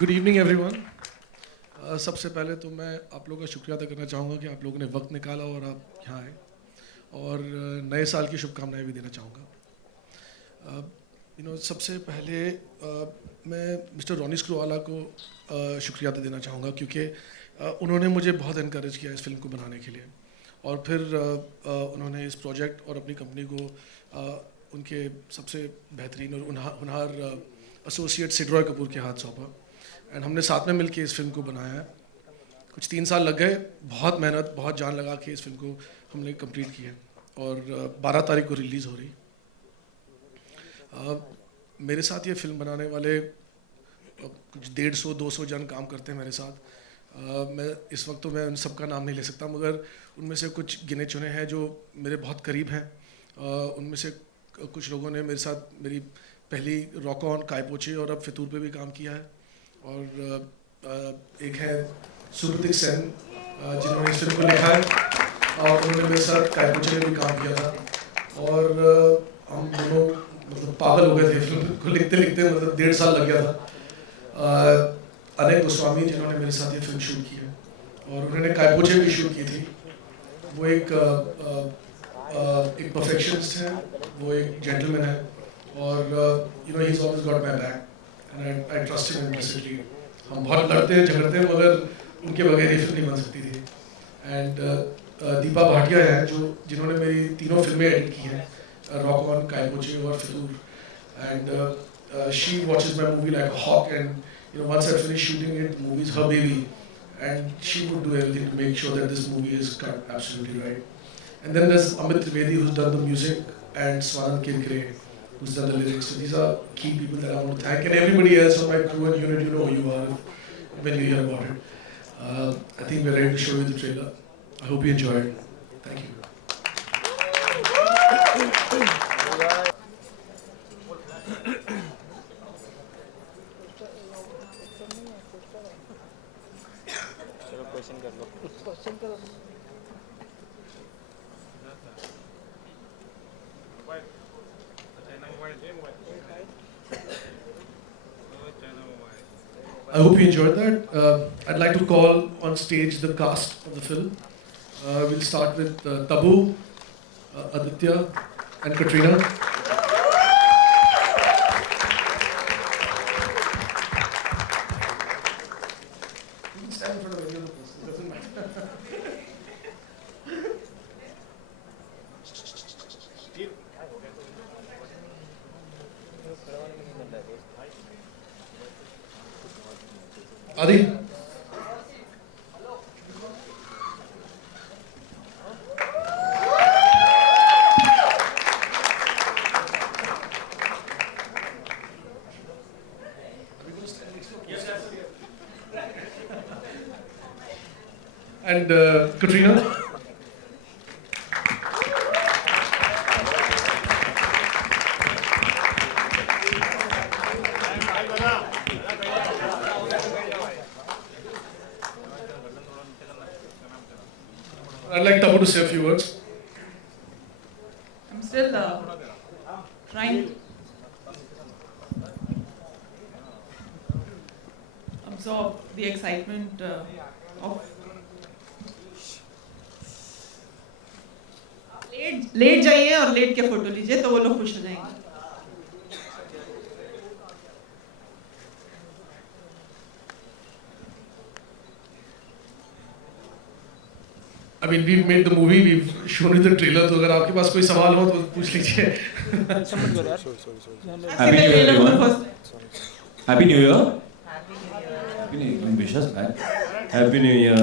Good evening everyone. सबसे पहले तो मैं आप लोगों का शुक्रिया अदा करना चाहूँगा कि आप लोगों ने वक्त निकाला और आप यहाँ आए, और नए साल की शुभकामनाएं भी देना चाहूँगा। सबसे पहले मैं मिस्टर रॉनी स्क्रूवाला को शुक्रिया अदा देना चाहूँगा, क्योंकि उन्होंने मुझे बहुत इनकरेज किया इस फिल्म को बनाने के लिए, और फिर उन्होंने इस प्रोजेक्ट और अपनी कंपनी को उनके सबसे बेहतरीन और होनहार एसोसिएट सिड रॉय कपूर के हाथ सौंपा, एंड हमने साथ में मिलकर इस फिल्म को बनाया है। कुछ 3 साल लग गए, बहुत मेहनत, बहुत जान लगा के इस फिल्म को हमने कंप्लीट किया, और 12 तारीख को रिलीज़ हो रही। मेरे साथ ये फिल्म बनाने वाले कुछ 150-200 जन काम करते हैं मेरे साथ। मैं इस वक्त तो मैं उन सबका नाम नहीं ले सकता, मगर उनमें से कुछ गिने चुने हैं जो मेरे बहुत करीब हैं। उनमें से कुछ लोगों ने मेरे साथ मेरी पहली रॉक ऑन, कायपोचे और अब फितूर पे भी काम किया है, और एक है सुब्रतिक सेन जिन्होंने इस फिल्म को लिखा है, और उन्होंने मेरे साथ कायपोचे में भी काम किया था, और हम दोनों मतलब पागल हो गए थे फिल्म को लिखते लिखते, मतलब 1.5 साल लग गया था। अनय गोस्वामी जिन्होंने मेरे साथ ये फिल्म शूट की है, और उन्होंने कायपोचे भी शूट की थी। वो एक परफेक्शनिस्ट है, वो एक जेंटलमैन है, और he is always got my back and I trust him implicitly. हम बहुत लड़ते हैं, झगड़ते हैं, मगर उनके बगैर ये फिल्म नहीं बन सकती थी। एंड दीपा भाटिया है जिन्होंने मेरी तीनों फिल्में एडिट की हैं, रॉक ऑन, कायपोचे और Fitoor, and she watches my movie like a hawk, and once I finish shooting it, the movie is her baby, and she would do everything to make sure that this movie is cut absolutely right. And then there's Amit Trivedi, who's done the music, and Swanand Kirkare, who's done the lyrics. So these are key people that I want to thank, and everybody else on my crew and unit, you know who you are when you hear about it. I think we're ready to show you the trailer. I hope you enjoy it. Thank you. I hope you enjoyed that. I'd like to call on stage the cast of the film. We'll start with Tabu, Aditya, and Katrina. You can stand in front of any other person, it doesn't matter. Adi. And Katrina. I'd like Tabu to say a few words. I'm still trying to absorb the excitement of लेट जाइए और late के photo लीजिए तो वो लोग खुश हो जाएंगे। I mean, we've made the movie, we've shown you the trailer, तो अगर आपके पास कोई सवाल हो तो पूछ लीजिए। Happy New Year, everyone. Happy New Year. Happy New Year. Wishes back. Happy New Year,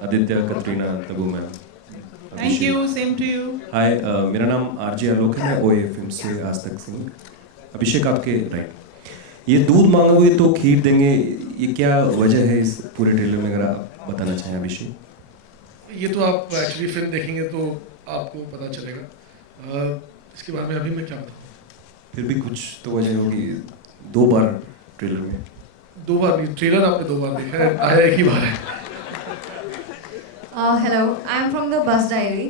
Aditya, Katrina, Tabu ma'am. Thank you, same to you. Hi, मेरा नाम आरजे आलोक है, मैं ओए फिल्म से आज तक सिंह। अभिषेक आपके राइट, ये दूध मांगोगे तो खीर देंगे, ये क्या वजह है इस पूरे ट्रेलर में, अगर आप बताना चाहें अभिषेक। ये तो आप एक्चुअली फिल्म देखेंगे तो आपको पता चलेगा। इसके बारे में अभी मैं क्या बताऊँ। फिर भी कुछ तो वजह होगी, 2 बार ट्रेलर में। 2 बार नहीं, ट्रेलर आपने 2 बार देखा है, आया एक ही बार है। Hello, I'm from the Bus Diary.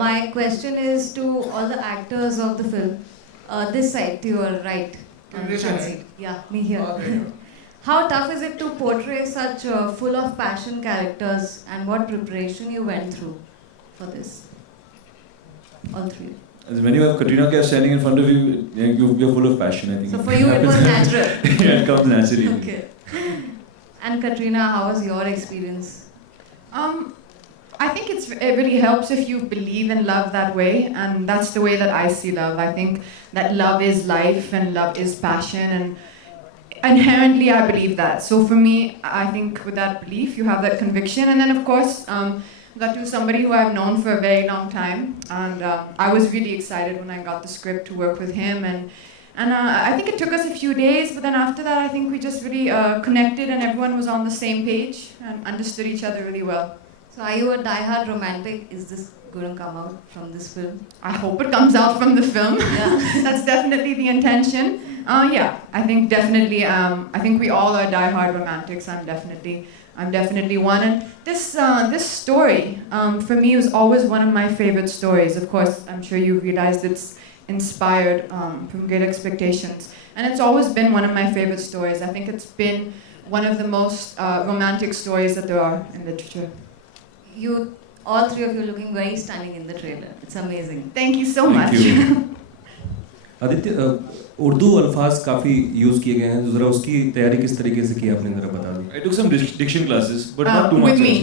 My question is to all the actors of the film. This side, to your right. This side? Yeah, me here. How tough is it to portray such full of passion characters, and what preparation you went through for this? All three. As when you have Katrina Kaif standing in front of you, you're full of passion, I think. So for you it was natural. Yeah, it comes naturally. Okay. And Katrina, how was your experience? I think it really helps if you believe in love that way, and that's the way that I see love. I think that love is life and love is passion, and inherently I believe that. So for me, I think with that belief, you have that conviction, and then of course, Gatu is somebody who I've known for a very long time, and I was really excited when I got the script to work with him, and I think it took us a few days, but then after that, I think we just really connected, and everyone was on the same page and understood each other really well. So are you a die-hard romantic? Is this going to come out from this film? I hope it comes out from the film. Yeah. That's definitely the intention. Yeah, I think definitely. I think we all are die-hard romantics. I'm definitely one. And this story, for me, was always one of my favorite stories. Of course, I'm sure you realized it's inspired from Great Expectations, and it's always been one of my favorite stories. I think it's been one of the most romantic stories that there are in literature. You, all three of you, looking very stunning in the trailer. It's amazing. Thank you so Thank much. you. Aditya Urdu अल्फाज काफ़ी use किए गए हैं, ज़रा उसकी तैयारी किस तरीके से की आपने ज़रा बता दी. I took some diction classes, but not too with much. me.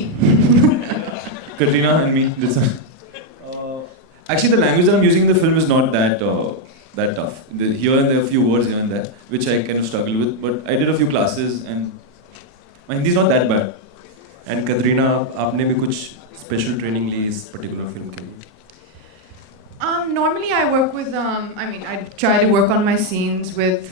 Katrina and me did some. Actually, the language that I'm using in the film is not that tough. Here and there, a few words here and there, which I kind of struggle with. But I did a few classes, and my Hindi is not that bad. And Katrina, आपने भी कुछ special training ली इस particular film के लिए? Normally I work with, I try to work on my scenes with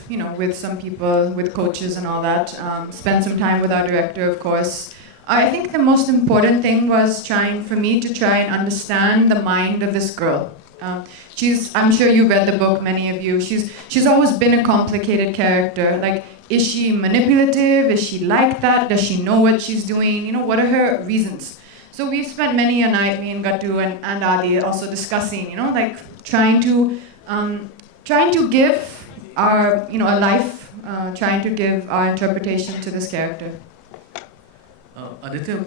some people, with coaches and all that. Spend some time with our director, of course. I think the most important thing was for me to try and understand the mind of this girl. I'm sure you read the book, many of you. She's always been a complicated character. Like, is she manipulative? Is she like that? Does she know what she's doing? What are her reasons? So we've spent many a night, me and Gatu and Adi, also discussing, like trying to give our, a life, trying to give our interpretation to this character. Aditya,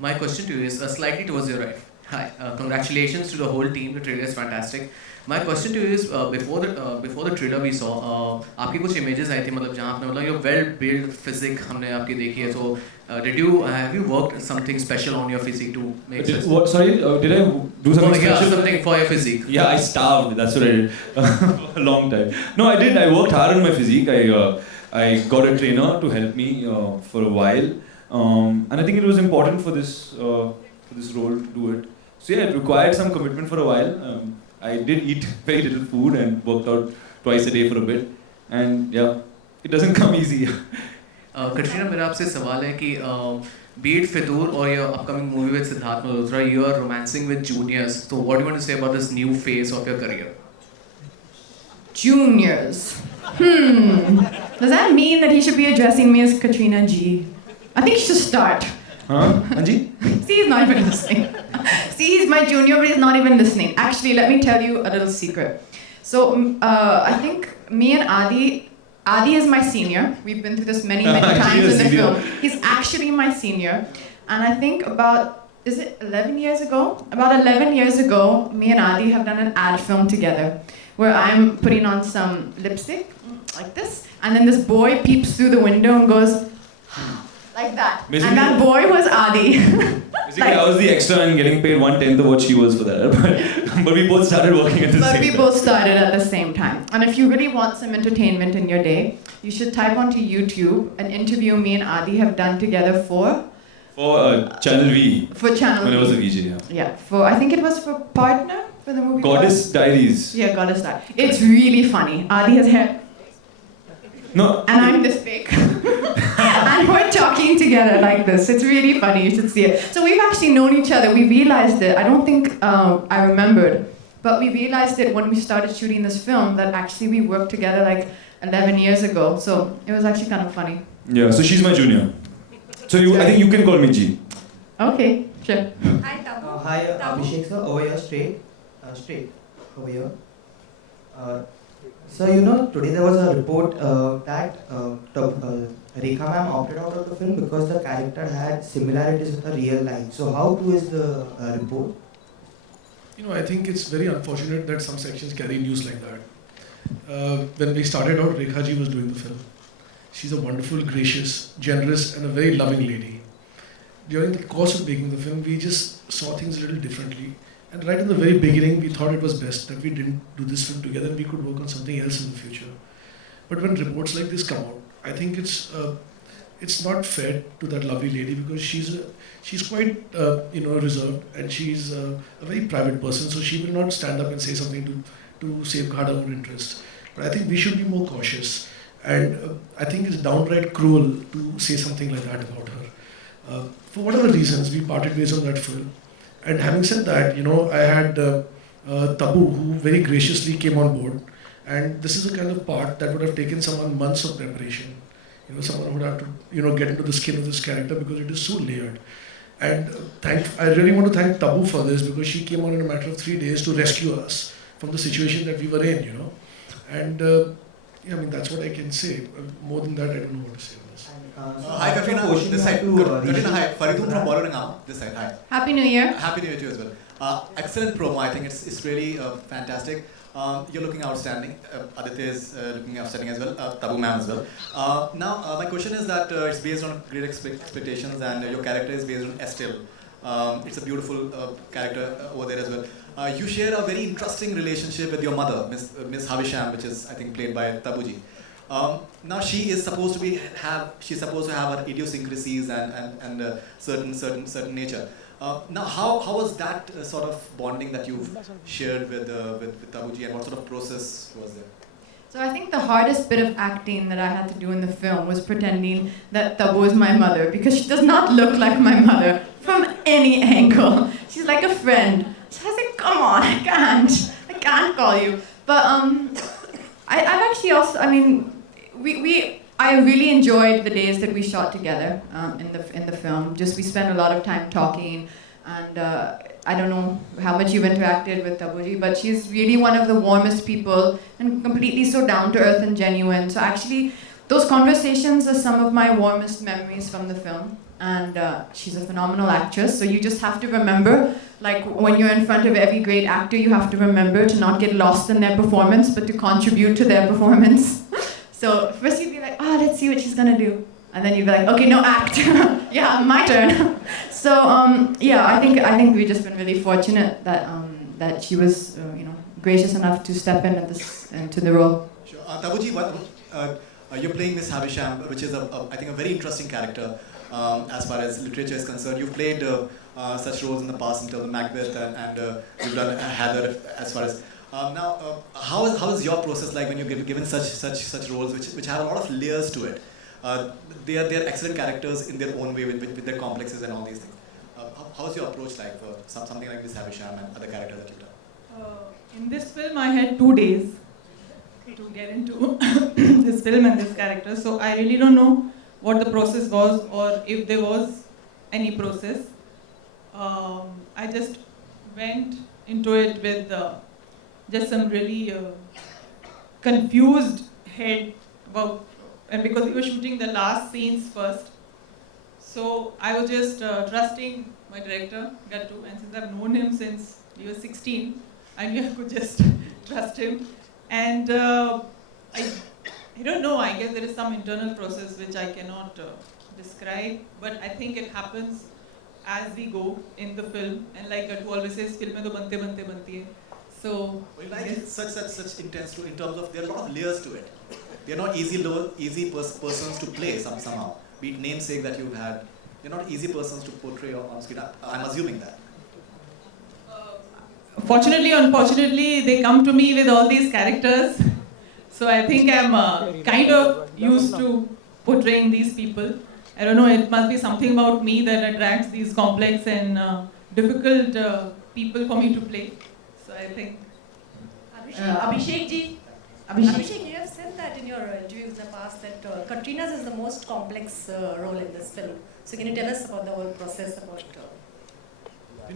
my question to you is slightly towards your right. Hi, congratulations to the whole team. The trailer is fantastic. My question to you is before the trailer we saw, आपकी कुछ images आई थी, मतलब जहाँ आपने मतलब your well-built physique हमने आपकी देखी है. So have you worked something special on your physique to make such? What? Sorry, did I do something special? Something for your physique. Yeah, I starved. That's what I did for a long time. No, I did. I worked hard on my physique. I got a trainer to help me for a while, and I think it was important for this role to do it. So yeah, it required some commitment for a while. I did eat very little food and worked out twice a day for a bit, and yeah, it doesn't come easy. Katrina, मेरा आपसे सवाल है कि be it Fitur or your upcoming movie with Siddharth Malhotra, you are romancing with juniors. So what do you want to say about this new phase of your career? Juniors. Does that mean that he should be addressing me as Katrina G? I think he should start. Huh? Anji? See, he's not even listening. See, he's my junior, but he's not even listening. Actually, let me tell you a little secret. So, I think me and Adi is my senior. We've been through this many times in the film. He's actually my senior. And I think is it 11 years ago? About 11 years ago, me and Adi have done an ad film together where I'm putting on some lipstick, like this, and then this boy peeps through the window and goes, like that. Basically, and that boy was Adi. Basically, I was the extra and getting paid 1/10 of what she was for that. But we both started working at the same time. But we both started at the same time. And if you really want some entertainment in your day, you should type onto YouTube an interview me and Adi have done together for Channel V. For Channel When V. I was a VJ, yeah. Yeah, I think it was for Partner, for the movie Goddess Diaries. Yeah, Goddess Diaries. It's really funny. Adi has hair. No. And I'm this big. And we're talking together like this. It's really funny. You should see it. So we've actually known each other. We realized it. I don't think I remembered. But we realized it when we started shooting this film that actually we worked together like 11 years ago. So it was actually kind of funny. Yeah, so she's my junior. So I think you can call me G. Okay, sure. Hi, Tabu. Hi, Tabu. Abhishek sir, over here, straight, over here. Sir, today there was a report that Rekha ma'am opted out of the film because the character had similarities with her real life. So how true is the report? You know, I think it's very unfortunate that some sections carry news like that. When we started out, Rekha ji was doing the film. She's a wonderful, gracious, generous, and a very loving lady. During the course of making the film, we just saw things a little differently. And right in the very beginning, we thought it was best that we didn't do this film together and we could work on something else in the future. But when reports like this come out, I think it's not fair to that lovely lady because she's quite reserved and she's a very private person, so she will not stand up and say something to safeguard her own interest. But I think we should be more cautious, and I think it's downright cruel to say something like that about her. For whatever reasons, we parted ways on that film. And having said that, I had Tabu, who very graciously came on board. And this is a kind of part that would have taken someone months of preparation. Someone would have to, get into the skin of this character because it is so layered. And I really want to thank Tabu for this because she came on in a matter of 3 days to rescue us from the situation that we were in, And that's what I can say. More than that, I don't know what to say on this. Hi Katrina, this side. Katrina, hi. Faridun from Bolorangam, this side. Hi. Happy New Year. Happy New Year to you as well. Excellent promo. I think it's really fantastic. You're looking outstanding. Aditya is looking outstanding as well. Tabu ma'am as well. Now, my question is that it's based on great expectations, and your character is based on Estelle. It's a beautiful character over there as well. You share a very interesting relationship with your mother, Miss Havisham, which is I think played by Tabuji. Now she is supposed to have her idiosyncrasies and certain nature. Now how was that sort of bonding that you've shared with Tabuji, and what sort of process was there? So I think the hardest bit of acting that I had to do in the film was pretending that Tabu is my mother, because she does not look like my mother from any angle. She's like a friend. So I said, come on, I can't call you. But I've actually also, I really enjoyed the days that we shot together in the film. Just we spent a lot of time talking, and I don't know how much you've interacted with Tabuji, but she's really one of the warmest people and completely so down to earth and genuine. So actually, those conversations are some of my warmest memories from the film. And she's a phenomenal actress, so you just have to remember, like when you're in front of every great actor, you have to remember to not get lost in their performance, but to contribute to their performance. So first you'd be like, let's see what she's gonna do. And then you'd be like, okay, no, act. Yeah, my turn. So I think we've just been really fortunate that she was gracious enough to step into the role. Sure. Tabuji, you're playing Miss Havisham, which is I think a very interesting character. As far as literature is concerned, you've played such roles in the past in terms of Macbeth, and you've done Heather. As far as how is your process like when you're given such roles which have a lot of layers to it? They are excellent characters in their own way with their complexes and all these things. How's your approach like for something like Miss Havisham and other characters that you've done? In this film, I had 2 days to get into this film and this character, so I really don't know what the process was or if there was any process. I just went into it with just some really confused head and because we were shooting the last scenes first. So I was just trusting my director, Gattu, and since I've known him since he was 16, I knew I could just trust him. And I don't know, I guess there is some internal process which I cannot describe, but I think it happens as we go in the film. And like Gattu always says, film mein to bante hai. So, such intense in terms of there are a lot of layers to it. They're not easy persons to play somehow. Be it namesake that you've had, they're not easy persons to portray on screen. I'm assuming that. Fortunately or unfortunately, they come to me with all these characters. So I think I'm kind of used to portraying these people. I don't know, it must be something about me that attracts these complex and difficult people for me to play. So I think... Abhishek ji, Abhishek, you have said that in your interviews in the past that Katrina's is the most complex role in this film. So can you tell us about the whole process about...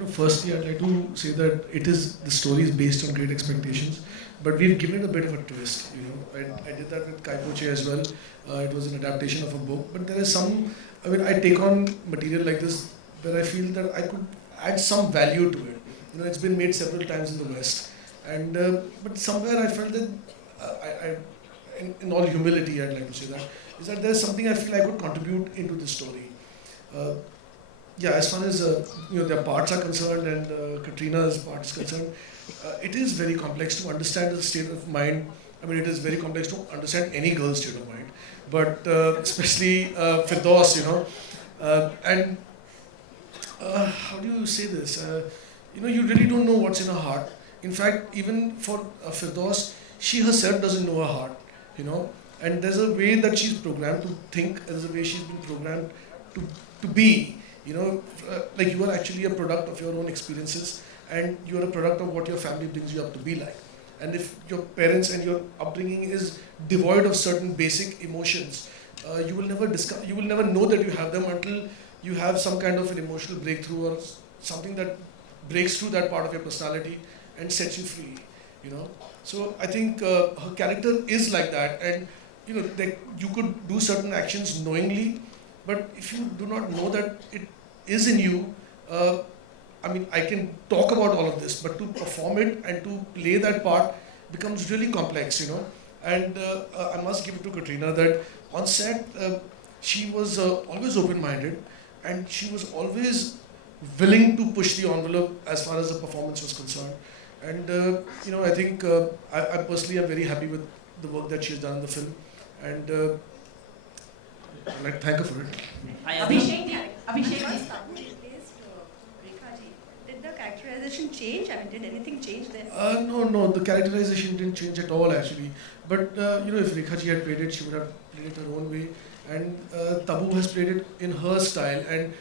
Firstly, I'd like to say that the story is based on great expectations. but we've given it a bit of a twist. You know, I did that with Kai Poche as well. It was an adaptation of a book, but there is some. I mean, I take on material like this where I feel that I could add some value to it. You know, it's been made several times in the West, and but somewhere I felt that in all humility, I'd like to say that is that there's something I feel I could contribute into the story. Yeah, as far as you know, their parts are concerned and Katrina's part is concerned, it is very complex to understand the state of mind. I mean, it is very complex to understand any girl's state of mind, but especially Firdaus, you know, and how do you say this? You know, you really don't know what's in her heart. In fact, even for Firdaus, she herself doesn't know her heart, you know, and there's a way that she's programmed to think, there's a way she's been programmed to be. You know, like you are actually a product of your own experiences, and you are a product of what your family brings you up to be like. And if your parents and your upbringing is devoid of certain basic emotions, you will never know that you have them until you have some kind of an emotional breakthrough or something that breaks through that part of your personality and sets you free. You know, so I think her character is like that, and you know, you could do certain actions knowingly, but if you do not know that it is in you, I mean, I can talk about all of this, but to perform it and to play that part becomes really complex, you know. And I must give it to Katrina that on set, she was always open-minded, and she was always willing to push the envelope as far as the performance was concerned. And you know, I think I personally am very happy with the work that she has done in the film, and I'd like to thank her for it. Abhishek did the characterization change? I mean, did anything change there? No, the characterization didn't change at all actually. But you know, if Rekha ji had played it, she would have played it her own way. And Tabu has played it in her style, and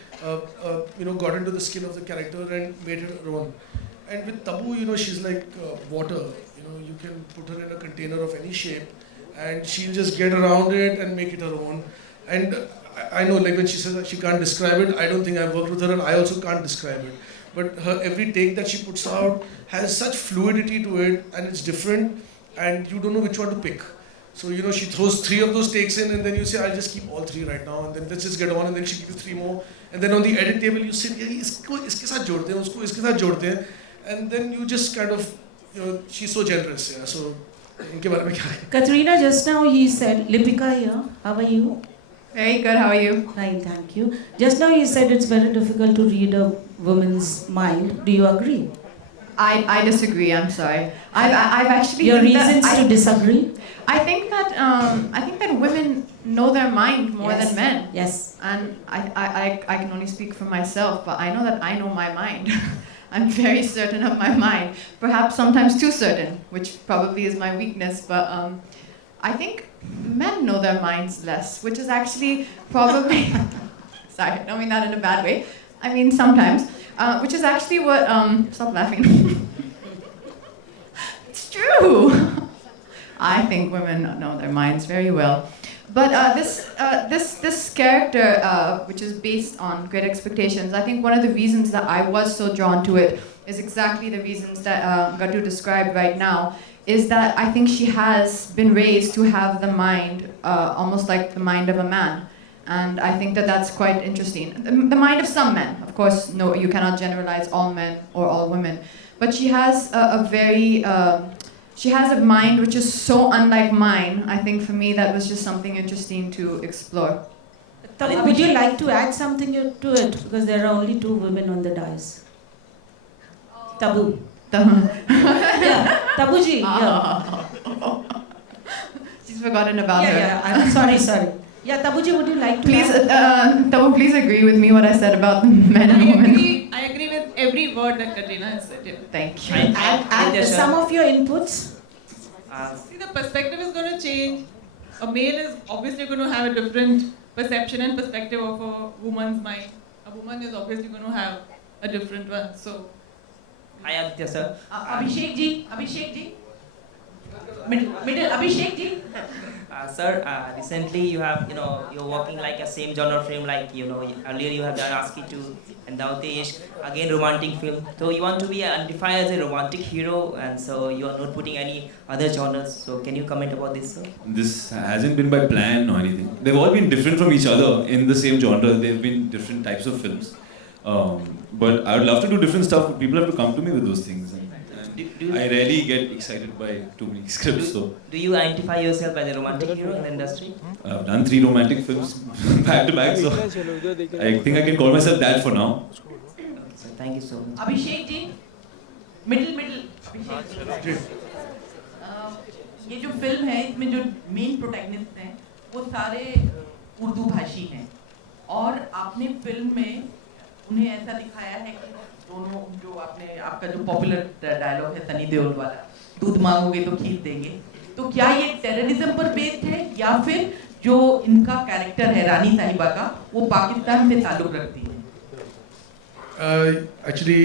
you know, got into the skin of the character and made it her own. And with Tabu, you know, she's like water. You know, you can put her in a container of any shape, and she'll just get around it and make it her own. And I know, like when she says that she can't describe it, I don't think I've worked with her, and I also can't describe it. But her every take that she puts out has such fluidity to it, and it's different, and you don't know which one to pick. So, you know, she throws 3 of those takes in, and then you say, I'll just keep all 3 right now, and then let's just get on, and then she gives 3 more. And then on the edit table, you say, iske saath jodte hain, usko iske saath jodte hain. And then you just kind of, you know, she's so generous, yeah. So, unke bare mein kya? Katrina, just now he said, Lipika here, how are you? Very good, how are you? Fine, thank you. Just now you said it's very difficult to read a woman's mind. Do you agree? I disagree, I'm sorry. I've actually... Your reasons to disagree? I think that women know their mind more than men. Yes. And I can only speak for myself, but I know that I know my mind. I'm very certain of my mind. Perhaps sometimes too certain, which probably is my weakness, but I think men know their minds less, which is actually probably... Sorry, I don't mean that in a bad way. I mean sometimes. Which is actually what... stop laughing. It's true! I think women know their minds very well. But this character, which is based on Great Expectations, I think one of the reasons that I was so drawn to it is exactly the reasons that Gaddu described right now, is that I think she has been raised to have the mind, almost like the mind of a man. And I think that that's quite interesting. The mind of some men, of course, no, you cannot generalize all men or all women. But she has a very... she has a mind which is so unlike mine. I think for me that was just something interesting to explore. Would you like to add something to it? Because there are only 2 women on the dais. Tabu. Yeah, Tabuji. Yeah. She's forgotten about her. Yeah, I'm sorry. Yeah, Tabuji, would you like to please, Tabu, please agree with me what I said about men and women. I agree with every word that Katrina has said. Yeah. Thank you. Add some of your inputs. See, the perspective is going to change. A male is obviously going to have a different perception and perspective of a woman's mind. A woman is obviously going to have a different one. So, Hi Aditya sir. Abhishek ji. Middle, Abhishek ji. Sir, recently you have, you're working like a same genre film, like, earlier you have done Aski 2 and Daute Ishq, again romantic film. So you want to be identified as a romantic hero, and so you are not putting any other genres. So can you comment about this, sir? This hasn't been by plan or anything. They've all been different from each other in the same genre. They've been different types of films. But I would love to do different stuff, but people have to come to me with those things. And I rarely get excited by too many scripts. So Do you identify yourself as a romantic hero in the industry? I've done 3 romantic films back to back, so I think I can call myself that for now. So thank you so much. Abhishek ji. Middle. Abhishek ji. ये जो film है इसमें जो main protagonist हैं वो सारे उर्दू भाषी हैं और आपने फिल्म में उन्हें ऐसा दिखाया है कि दोनों जो आपका जो पॉपुलर डायलॉग है सनी देओल वाला, दूध मांगोगे तो खीर देंगे, तो क्या ये टेररिज्म पर बेस्ड है या फिर जो इनका कैरेक्टर है रानी साहिबा का वो पाकिस्तान से ताल्लुक रखती है? एक्चुअली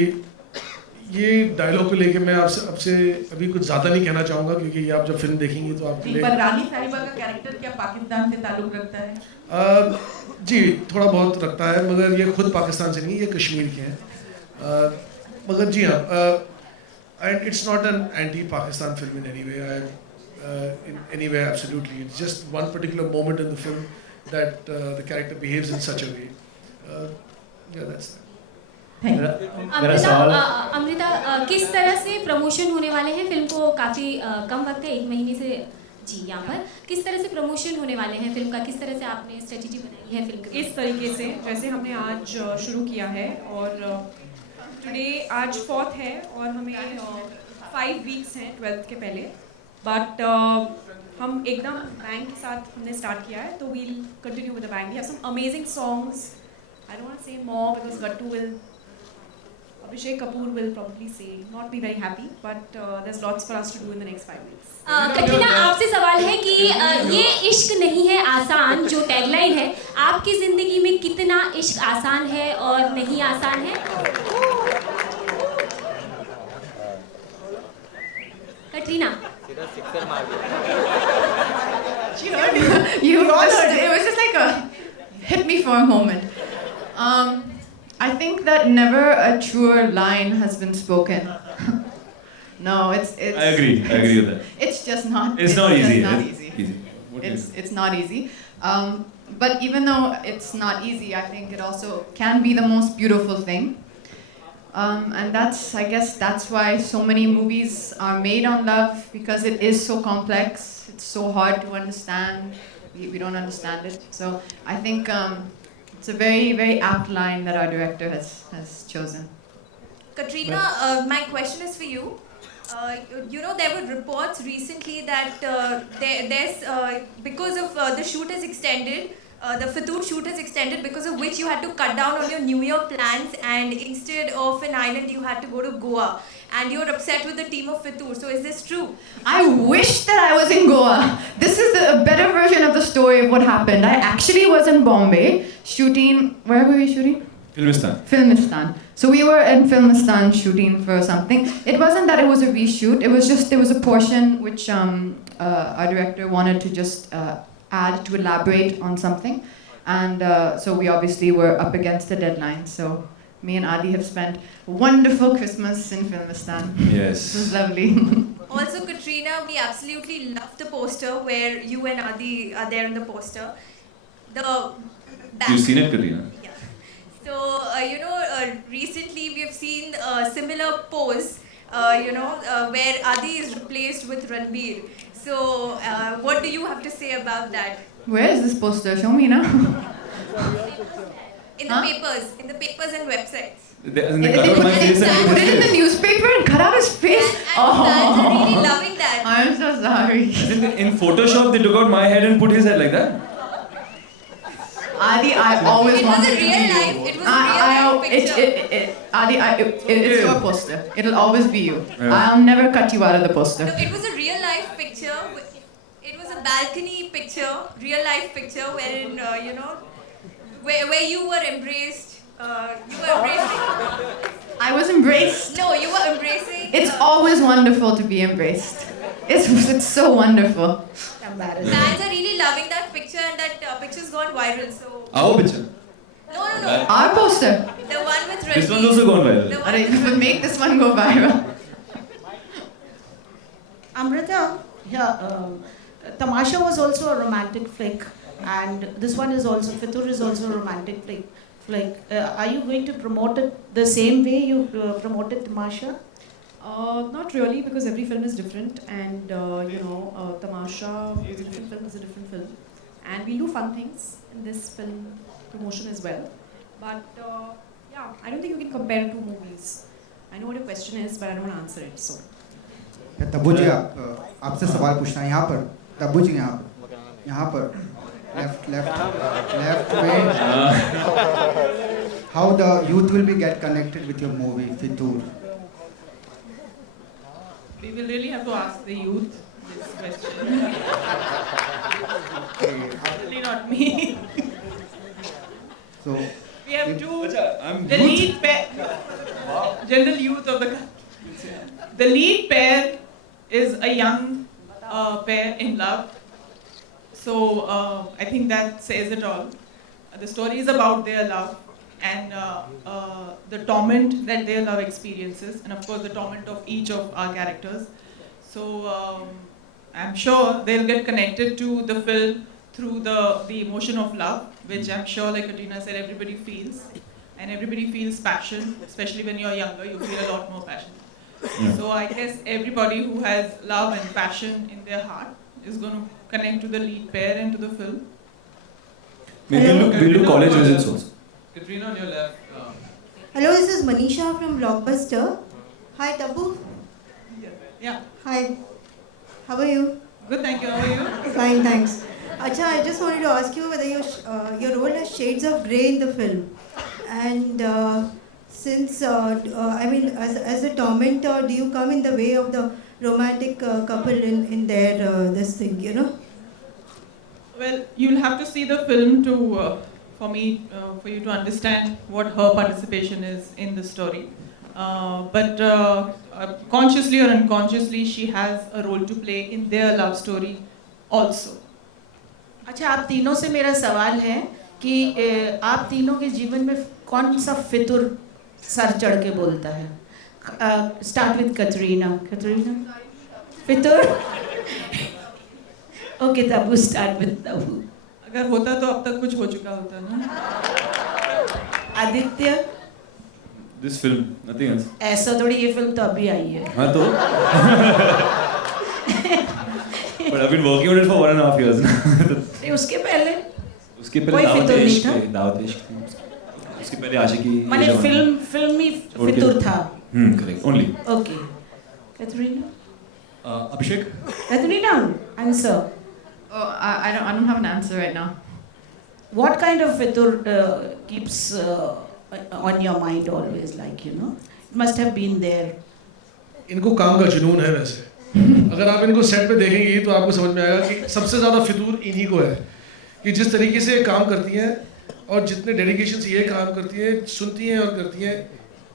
ये डायलॉग को लेके मैं आपसे अभी कुछ ज़्यादा नहीं कहना चाहूँगा, क्योंकि आप जब फिल्म देखेंगे तो आपके लिए। पर रानी साहिबा का कैरेक्टर क्या पाकिस्तान से ताल्लुक रखता है? जी थोड़ा बहुत रखता है, मगर ये खुद पाकिस्तान से नहीं, ये कश्मीर के हैं। मगर जी हाँ, and it's not an anti Pakistan film in any way, in any way absolutely. It's just one particular moment in the film that the character behaves in such a way. Yeah, that's that. Amrita, किस तरह से promotion होने वाले हैं film को? काफ़ी कम वक्त है, 1 महीने से जी यहाँ पर किस तरह से प्रमोशन होने वाले हैं फिल्म का? किस तरह से आपने स्ट्रेटजी बनाई है फिल्म की? इस तरीके से जैसे हमने आज शुरू किया है और टुडे आज 4th है और हमें 5 वीक्स हैं 12th के पहले, बट हम एकदम बैंग के साथ हमने स्टार्ट किया है, तो we'll continue with the bang. We have some amazing songs. I don't want to say more because Gattu will Abhishek Kapoor will probably say not be very happy, but there's lots for us to do in the next 5 weeks. Katrina, आपसे सवाल है कि ये इश्क नहीं है आसान जो टैगलाइन है, आपकी ज़िंदगी में कितना इश्क आसान है और नहीं आसान है? Katrina, you all heard it. It was just like a hit me for a moment. I think that never a truer line has been spoken. No, it's. I agree with that. It's just not. It's not easy. It's not easy. But even though it's not easy, I think it also can be the most beautiful thing. And I guess that's why so many movies are made on love, because it is so complex. It's so hard to understand. We don't understand it. So I think. It's a very, very apt line that our director has chosen. Katrina, my question is for you. There were reports recently that there's because of the shoot is extended, the Fitur shoot is extended, because of which you had to cut down on your New Year plans, and instead of an island you had to go to Goa, and you're upset with the team of Fitur. So is this true? I wish that I was in Goa. This is a better version of the story of what happened. I actually was in Bombay shooting. Where were we shooting? Filmistan. So we were in Filmistan shooting for something. It wasn't that it was a reshoot. It was just there was a portion which our director wanted to just add to elaborate on something, and so we obviously were up against the deadline. So me and Adi have spent a wonderful Christmas in Filmistan. Yes. It was lovely. Also, Katrina, we absolutely love the poster where you and Adi are there in the poster. You've seen it, Katrina? Yeah. So, recently we have seen a similar pose, where Adi is replaced with Ranbir. So, what do you have to say about that? Where is this poster? Show me now. In the papers and websites. They put it in the newspaper and cut out his face. And fans are really loving that. I'm so sorry. In Photoshop, they took out my head and put his head like that. Adi, I always wanted to be you. It was a real life picture. Adi, it's your poster. It'll always be you. Yeah. I'll never cut you out of the poster. No, it was a real life picture. It was a balcony picture, real life picture, wherein where you were embraced. You were embracing. I was embraced. No, you were embracing. It's always wonderful to be embraced. It's so wonderful. Embarrassing. Fans are really loving that picture, and that picture's gone viral. So Our picture. no. Our poster. The one with This Ranveer. one's also gone viral. The one Alright, we'll make this one go viral. Amrita, Tamasha was also a romantic flick, and this one is also, Fitur is also a romantic flick. Are you going to promote it the same way you promoted Tamasha? Not really, because every film is different, and Tamasha is a different film, is a different film, and we do fun things in this film promotion as well. But yeah, I don't think you can compare two movies. I know what your question is, but I don't want to answer it. So. Tabu जी आपसे सवाल पूछना है यहाँ पर तब्बू जी यहाँ पर left way how the youth will be get connected with your movie Fitur. We will really have to ask the youth this question. Definitely not me. So we have two. I'm The lead pair, general youth of the country. The lead pair is a young pair in love. So I think that says it all. The story is about their love and the torment that their love experiences, and of course the torment of each of our characters. So I'm sure they'll get connected to the film through the emotion of love, which I'm sure, like Katrina said, everybody feels. And everybody feels passion, especially when you're younger, you feel a lot more passion. So I guess everybody who has love and passion in their heart is going to connect to the lead pair and to the film. We'll do college visits also. Katrina on your left. Hello, this is Manisha from Blockbuster. Hi, Tabu. Yeah. Hi. How are you? Good, thank you. How are you? Fine, thanks. Acha, I just wanted to ask you whether your role has shades of grey in the film. And since, as a tormentor, do you come in the way of the romantic couple in their, this thing, you know? Well, you'll have to see the film to, for you to understand what her participation is in the story. But consciously or unconsciously, she has a role to play in their love story also. अच्छा, आप तीनों से मेरा सवाल है कि आप तीनों के जीवन में कौन सा फितुर सर चढ़ के बोलता है? Start with Katrina. Katrina? फितुर? Okay, Tabu, start with Tabu. अगर होता तो अब तक कुछ हो चुका होता ना? Aditya? This film, nothing else. ऐसा थोड़ी ये फिल्म तो अभी आई है. हाँ तो. But I've been working on it for 1.5 years now. नहीं, उसके पहले? उसके पहले दावत इश्क थी. उसके पहले आशिकी. माने फिल्मी फितुर था. Correct. Only. Okay. Katrina? Abhishek? Katrina, answer. Oh, I don't have an answer right now. What kind of fitur keeps on your mind always, like, you know? It must have been there. इनको काम का जुनून है वैसे. अगर आप इनको set पे देखेंगे तो आपको समझ में आएगा कि सबसे ज़्यादा फितूर इन्हीं को है कि जिस तरीके से काम करती हैं और जितने डेडिकेशन से ये काम करती हैं, सुनती हैं और करती हैं,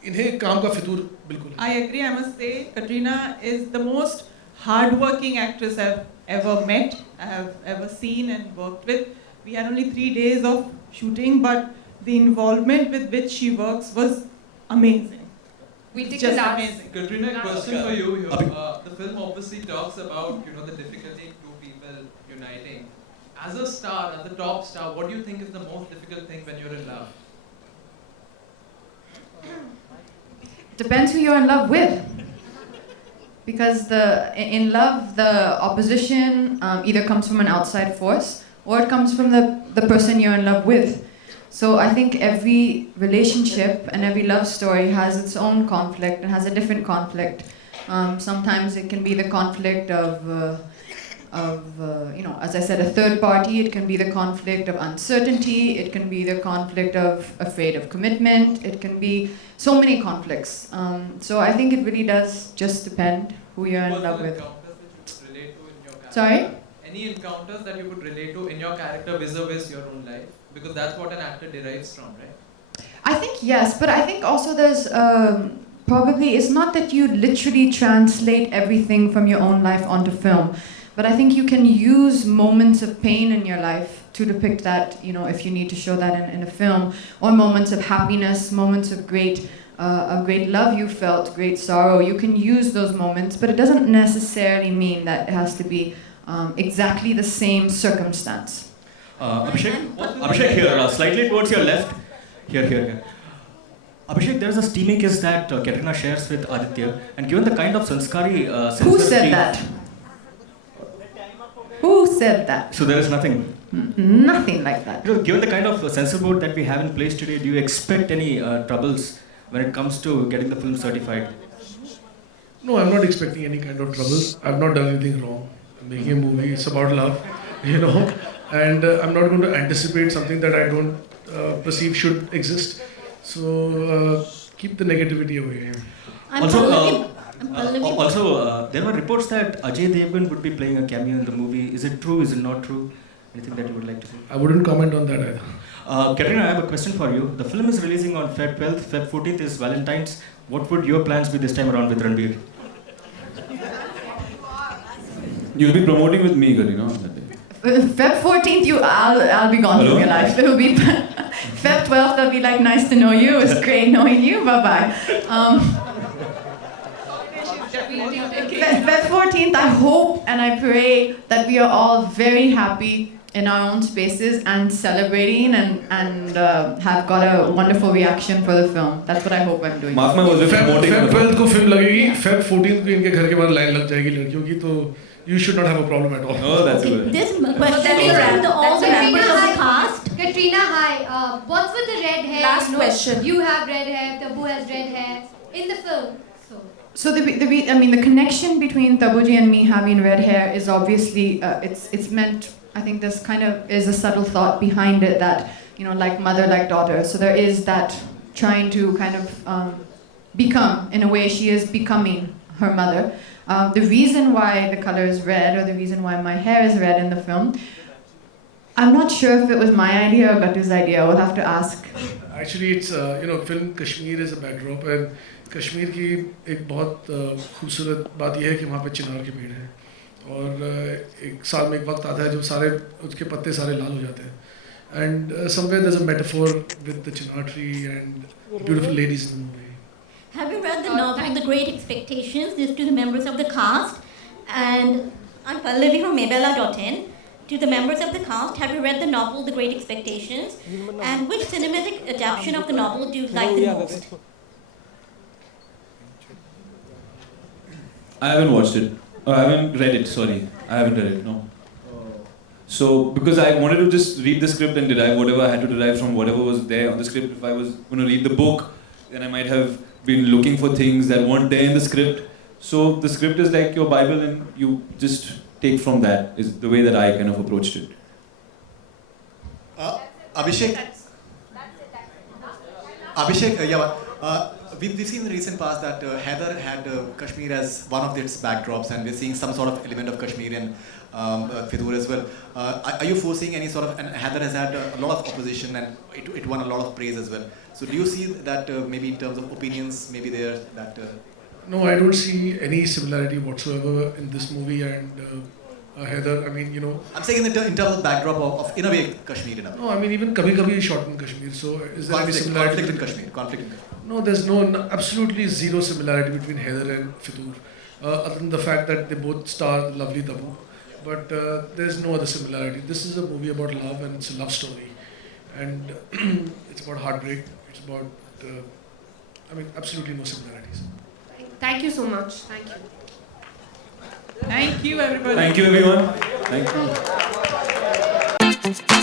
इन्हें काम का फितूर बिल्कुल. I agree. I must say, Katrina is the most hard-working actress I've ever met, I have ever seen and worked with. We had only 3 days of shooting, but the involvement with which she works was amazing. We take Just the last. amazing. Katrina, question for you. The film obviously talks about the difficulty in two people uniting. As a star, as a top star, what do you think is the most difficult thing when you're in love? Depends who you're in love with. Because in love, the opposition either comes from an outside force or it comes from the person you're in love with. So I think every relationship and every love story has its own conflict and has a different conflict. Sometimes it can be the conflict of as I said, a third party. It can be the conflict of uncertainty. It can be the conflict of afraid of commitment. It can be so many conflicts. So I think it really does just depend who you're in love with. Sorry? Any encounters that you could relate to in your character vis-a-vis your own life? Because that's what an actor derives from, right? I think yes, but I think also there's probably it's not that you literally translate everything from your own life onto film, but I think you can use moments of pain in your life to depict that, you know, if you need to show that in a film, or moments of happiness, moments of great love you felt, great sorrow. You can use those moments, but it doesn't necessarily mean that it has to be exactly the same circumstance. Abhishek here, slightly towards your left. Here. Abhishek, there is a steamy kiss that Katrina shares with Aditya, and given the kind of sanskari... Who said that? Who said that? So there is nothing? Nothing like that. You know, given the kind of censor board that we have in place today, do you expect any troubles when it comes to getting the film certified? No, I'm not expecting any kind of troubles. I've not done anything wrong. I'm making a movie, it's about love, you know, and I'm not going to anticipate something that I don't perceive should exist. So keep the negativity away. Also, there were reports that Ajay Devgan would be playing a cameo in the movie. Is it true? Is it not true? Anything that you would like to say? I wouldn't comment on that either. Katrina, I have a question for you. The film is releasing on Feb 12th. Feb 14th is Valentine's. What would your plans be this time around with Ranbir? You'll be promoting with me, Katrina, on that day. Feb 14th, I'll be gone from your life. It'll be Feb 12th. I'll be like, nice to know you. It's great knowing you. Bye bye. Feb 14th, I hope and I pray that we are all very happy in our own spaces and celebrating and have got a wonderful reaction for the film. That's what I hope I'm doing. Feb 12th को film लगेगी. Feb 14th को इनके घर के बाहर line लग जाएगी लड़कियों की, तो you should not have a problem at all. Oh, that's good. This question to all the members of the cast. Katrina, hi. What's with the red hair? Last question. You have red hair. Tabu has red hair in the film. So the connection between Tabuji and me having red hair is obviously it's meant. I think this kind of is a subtle thought behind it that, you know, like mother, like daughter. So there is that trying to kind of become, in a way, she is becoming her mother. The reason why the color is red, or the reason why my hair is red in the film, I'm not sure if it was my idea or Gatu's idea. I will have to ask. Actually, it's film Kashmir is a backdrop, and Kashmir की एक बहुत खूबसूरत बात यह है कि वहाँ पे चिनार के पेड़ हैं, और एक साल में एक वक्त आता है जब सारे उसके पत्ते सारे लाल हो जाते हैं, and somewhere there's a metaphor with the chinar tree and beautiful ladies in the movie. Have you read the novel The Great Expectations? This to the members of the cast, and I'm Pallavi from Mebella.in. To the members of the cast, have you read the novel The Great Expectations? And which cinematic adaptation of the novel do you like the most? I haven't watched it. I haven't read it, sorry. I haven't read it, no. So, because I wanted to just read the script and derive whatever I had to derive from whatever was there on the script. If I was going to read the book, then I might have been looking for things that weren't there in the script. So, the script is like your Bible, and you just take from that, is the way that I kind of approached it. Abhishek, we've seen in the recent past that Heather had Kashmir as one of its backdrops, and we're seeing some sort of element of Kashmirian Fitur as well. Are you foreseeing any sort of, and Heather has had a lot of opposition and it won a lot of praise as well. So do you see that maybe in terms of opinions, maybe there that... No, I don't see any similarity whatsoever in this movie and Heather. I mean, you know... I'm saying in terms of backdrop of in a way, Kashmir. No, I mean, even Kabhi Kabhi is shot in Kashmir, so is there any similarity? Conflict in Kashmir. No, there's absolutely zero similarity between Heather and Fitur, other than the fact that they both star lovely Tabu. But there's no other similarity. This is a movie about love, and it's a love story. And it's about heartbreak. It's about, absolutely no similarities. Thank you so much. Thank you. Thank you, everybody. Thank you, everyone. Thank you.